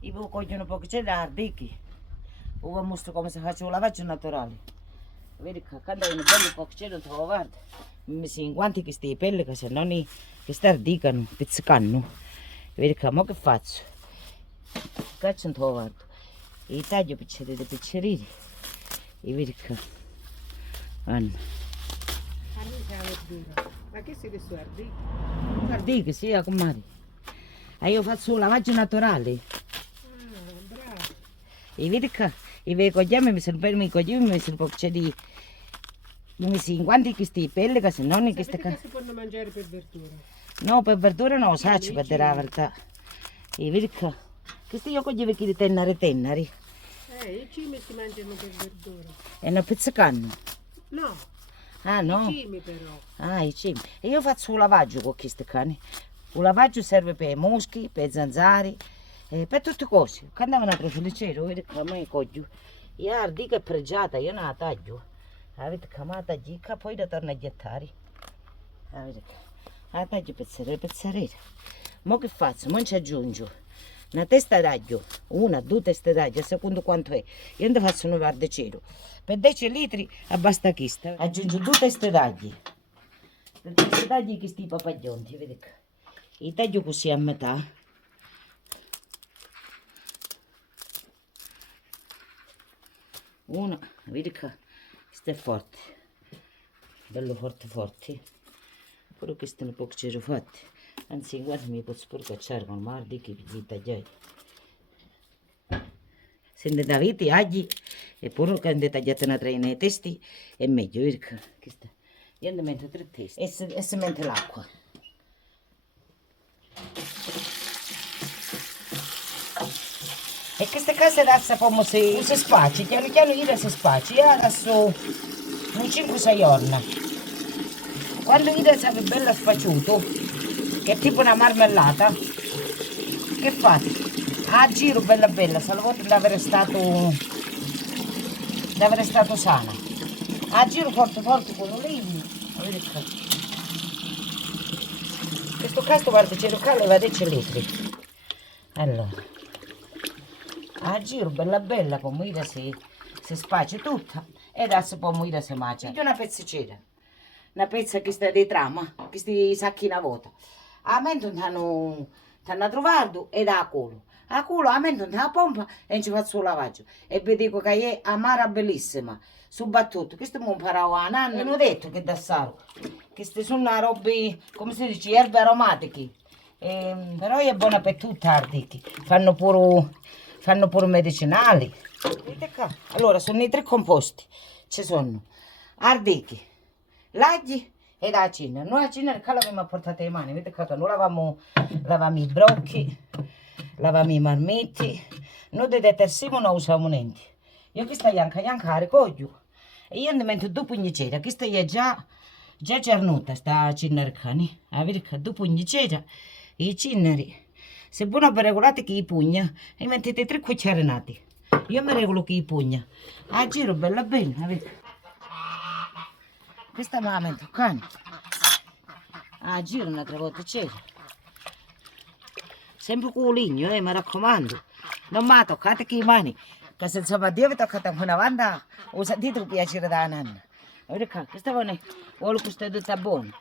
Io voglio un po' che c'è da ardicchi. Ora mostro come si faccio un lavaggio naturale. Vedi che quando è un bello po' che c'è non trovo, guarda. Mi si inguanti queste pelle che se non che sta ardicano, pizzicano. Vedi che mo che faccio? Caccio non trovo, guarda. E taglio piccerini. E vedi che hanno. Ma che siete su ardicchi? Ardicchi, sì, comare. E io faccio un lavaggio naturale. Bravo. E vedi che i miei cogliami mi sono per i cogliami mi sono un po' di mi si inguanti queste pelle che se non in queste Sapete che si possono mangiare per verdura? no per verdura non lo so per dire la verità e vedi che questi io coglievo che di tennari I cimi si mangiano per verdura. e non pizzicanno No, ah no i cimi però. ah i cimi e io faccio un lavaggio con queste cani un lavaggio serve per i moschi per i zanzari per tutte cose quando andavano a preferire vedi che a me coglio io la dica è pregiata io non la taglio avete chiamata gica poi la torno a gettare la taglio pezzerere mo che faccio mo ci aggiungo una testa d'aglio una due teste d'aglio a secondo quanto è io ne faccio un vardecero per 10 litri basta questa aggiungo due teste d'aglio per teste d'aglio che sti papaglionti vedete li taglio così a metà una vedi che questo è forte bello forte però questo è un po' che c'ero fatti anzi guarda mi posso pure cacciare con mardi che vi tagliai se ne davete agli e pure quando tagliate una traina nei testi è meglio perché questa io ne metto 3 testi e si mette l'acqua e queste cose adesso come si spacci, piano io si spacci, io adesso un 5-6 giorni. Quando io sarebbe bello spacciuto, che è tipo una marmellata, che fate? A giro bella, salvo di aver stato sana. A giro forte con l'olivino, questo casto guarda c'è locale va 10 litri. Allora. A giro bella come ira si spaccia tutta e adesso poi ira si mangia una pezzeccina una pezza che sta di trama che sti sacchi una volta a me non t'hanno trovato e da culo a me non la pompa e ci faccio un lavaggio e vi dico che è amara bellissima soprattutto questo mi ho imparato a un anno e non ho detto che da saro queste sono robe come si dice erbe aromatiche però è buona per tutti arditi fanno pure medicinali. Vedete qua? Allora, sono i 3 composti. Ci sono ardicchi, l'aglio e la cina. Noi la cina qua l'abbiamo portata in mano. Vedete qua? Noi lavamo i brocchi, lavamo i marmetti. Noi di detersivo non usiamo niente. Io questa bianca la ricoglio. E io ne metto 2 pugni c'era. Questa è già cernuta, sta cina qua. Vedete qua? 2 pugni c'era. I cineri. Se buono per regolate che i pugna e mettete 3 cucchiai nati. Io mi regolo che i pugna. A giro bella, vedete? Questa me la metto cane. A giro un'altra volta c'era. Sempre con ligno, mi raccomando. Non mi toccate che i mani. Che se insomma Dio vi toccate una banda, ho sentito il piacere da nanna. Vedete, questa vuole questa tutta buona.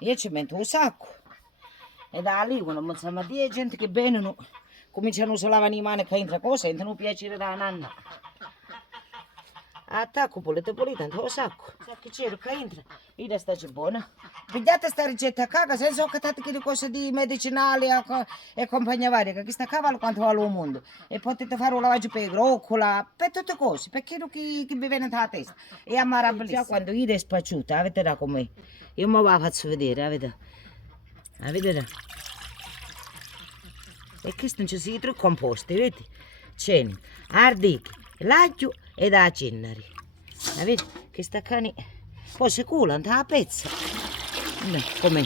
Io ci metto un sacco. E da lì, quando insomma, di gente che bene cominciano a usare le mani che entra cosa, sentono piacere da nanna. Attacco poletta, tanto lo sacco. Che c'era che entra, io sta buona. Pigliate sta ricetta a senza che state che cose di medicinali e compagnia varia, che sta cavallo quanto vale il mondo. E potete fare un lavaggio per groccola, per tutte cose, per quello che vi viene dalla testa. E amara bellissima. Quando io è spacciuta, vedete com'è. Io me la faccio vedere, vedete. E questi non ci sono i 3 composti, vedete? C'è ardicchi, l'aglio e la ceneri. Vedete? Questa cane poi si cola, non la pezza. Com'è?